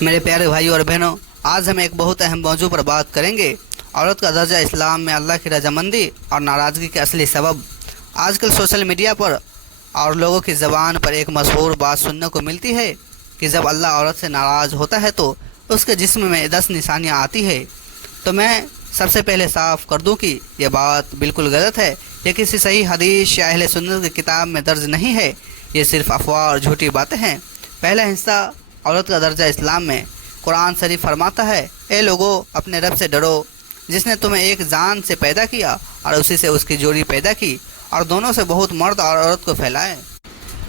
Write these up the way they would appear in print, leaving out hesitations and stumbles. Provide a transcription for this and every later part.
میرے پیارے بھائیوں اور بہنوں، آج ہم ایک بہت اہم موضوع پر بات کریں گے، عورت کا درجہ اسلام میں اللہ کی رضامندی اور ناراضگی کے اصلی سبب۔ آج کل سوشل میڈیا پر اور لوگوں کی زبان پر ایک مشہور بات سننے کو ملتی ہے کہ جب اللہ عورت سے ناراض ہوتا ہے تو اس کے جسم میں 10 نشانیاں آتی ہے۔ تو میں سب سے پہلے صاف کر دوں کہ یہ بات بالکل غلط ہے، یہ کسی صحیح حدیث یا اہل سنت کی کتاب میں درج نہیں ہے، یہ صرف افواہ اور جھوٹی باتیں ہیں۔ پہلا حصہ، عورت کا درجہ اسلام میں۔ قرآن شریف فرماتا ہے، اے لوگو اپنے رب سے ڈرو جس نے تمہیں ایک جان سے پیدا کیا اور اسی سے اس کی جوڑی پیدا کی اور دونوں سے بہت مرد اور عورت کو پھیلائے۔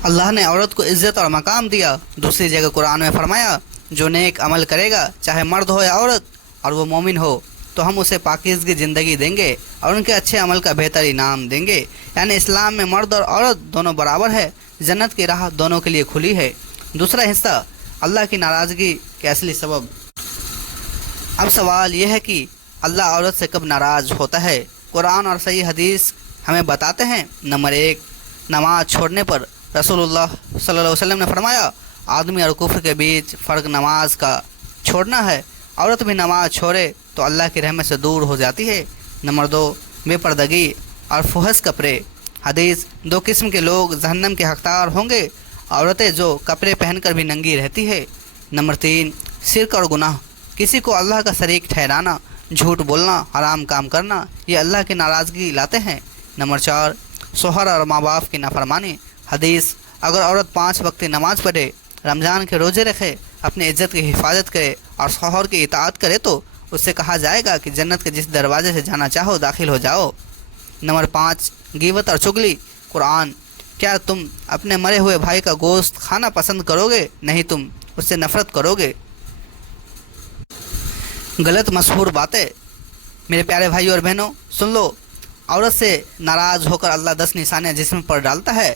اللہ نے عورت کو عزت اور مقام دیا۔ دوسری جگہ قرآن میں فرمایا، جو نیک عمل کرے گا چاہے مرد ہو یا عورت اور وہ مومن ہو تو ہم اسے پاکیزگی زندگی دیں گے اور ان کے اچھے عمل کا بہتر انعام دیں گے۔ یعنی اسلام میں مرد اور عورت دونوں برابر ہے، جنت کی راہ دونوں کے لیے کھلی ہے۔ دوسرا حصہ، اللہ کی ناراضگی کے اصلی سبب۔ اب سوال یہ ہے کہ اللہ عورت سے کب ناراض ہوتا ہے؟ قرآن اور صحیح حدیث ہمیں بتاتے ہیں۔ نمبر 1، نماز چھوڑنے پر۔ رسول اللہ صلی اللہ علیہ وسلم نے فرمایا، آدمی اور کفر کے بیچ فرق نماز کا چھوڑنا ہے۔ عورت بھی نماز چھوڑے تو اللہ کی رحمت سے دور ہو جاتی ہے۔ نمبر 2، بے پردگی اور فحش کپڑے۔ حدیث، 2 قسم کے لوگ جہنم کے حقدار ہوں گے، عورتیں جو کپڑے پہن کر بھی ننگی رہتی ہے۔ نمبر 3، شرک اور گناہ، کسی کو اللہ کا شریک ٹھہرانا، جھوٹ بولنا، حرام کام کرنا، یہ اللہ کی ناراضگی لاتے ہیں۔ نمبر 4، شوہر اور ماں باپ کی نافرمانی۔ حدیث، اگر عورت 5 وقت نماز پڑھے، رمضان کے روزے رکھے، اپنی عزت کی حفاظت کرے اور شوہر کی اطاعت کرے تو اس سے کہا جائے گا کہ جنت کے جس دروازے سے جانا چاہو داخل ہو جاؤ۔ نمبر 5، غیبت اور چغلی۔ قرآن، کیا تم اپنے مرے ہوئے بھائی کا گوشت کھانا پسند کرو گے؟ نہیں، تم اس سے نفرت کرو گے۔ غلط مشہور باتیں۔ میرے پیارے بھائی اور بہنوں، سن لو، عورت سے ناراض ہو کر اللہ 10 نشانیاں جسم پر ڈالتا ہے۔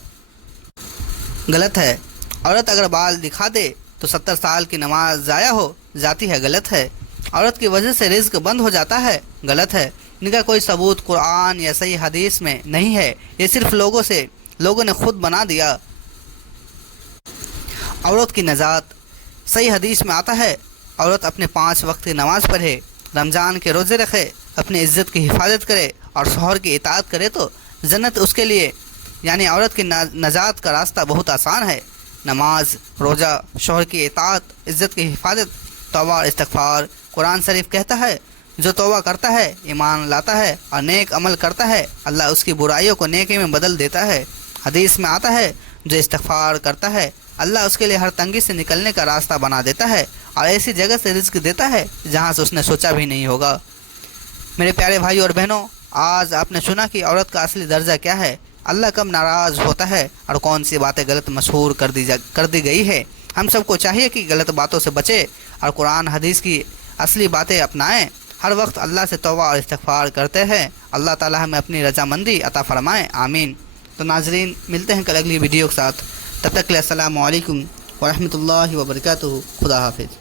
غلط ہے۔ عورت اگر بال دکھا دے تو 70 سال کی نماز ضائع ہو جاتی ہے۔ غلط ہے۔ عورت کی وجہ سے رزق بند ہو جاتا ہے۔ غلط ہے۔ ان کا کوئی ثبوت قرآن یا صحیح حدیث میں نہیں ہے، یہ صرف لوگوں نے خود بنا دیا۔ عورت کی نجات۔ صحیح حدیث میں آتا ہے، عورت اپنے 5 وقت کی نماز پڑھے، رمضان کے روزے رکھے، اپنی عزت کی حفاظت کرے اور شوہر کی اطاعت کرے تو جنت اس کے لیے۔ یعنی عورت کی نجات کا راستہ بہت آسان ہے۔ نماز، روزہ، شوہر کی اطاعت، عزت کی حفاظت، توبہ اور استغفار۔ قرآن شریف کہتا ہے، جو توبہ کرتا ہے، ایمان لاتا ہے اور نیک عمل کرتا ہے، اللہ اس کی برائیوں کو نیکی میں بدل دیتا ہے۔ حدیث میں آتا ہے، جو استغفار کرتا ہے، اللہ اس کے لیے ہر تنگی سے نکلنے کا راستہ بنا دیتا ہے اور ایسی جگہ سے رزق دیتا ہے جہاں سے اس نے سوچا بھی نہیں ہوگا۔ میرے پیارے بھائی اور بہنوں، آج آپ نے سنا کہ عورت کا اصلی درجہ کیا ہے، اللہ کب ناراض ہوتا ہے اور کون سی باتیں غلط مشہور کر دی گئی ہے۔ ہم سب کو چاہیے کہ غلط باتوں سے بچے اور قرآن حدیث کی اصلی باتیں اپنائیں۔ ہر وقت اللہ سے توبہ اور استغفار کرتے ہیں۔ اللہ تعالی ہمیں اپنی رضامندی عطا فرمائے، آمین۔ تو ناظرین، ملتے ہیں کل اگلی ویڈیو کے ساتھ، تب تک کے لیے السلام علیکم ورحمۃ اللہ وبرکاتہ۔ خدا حافظ۔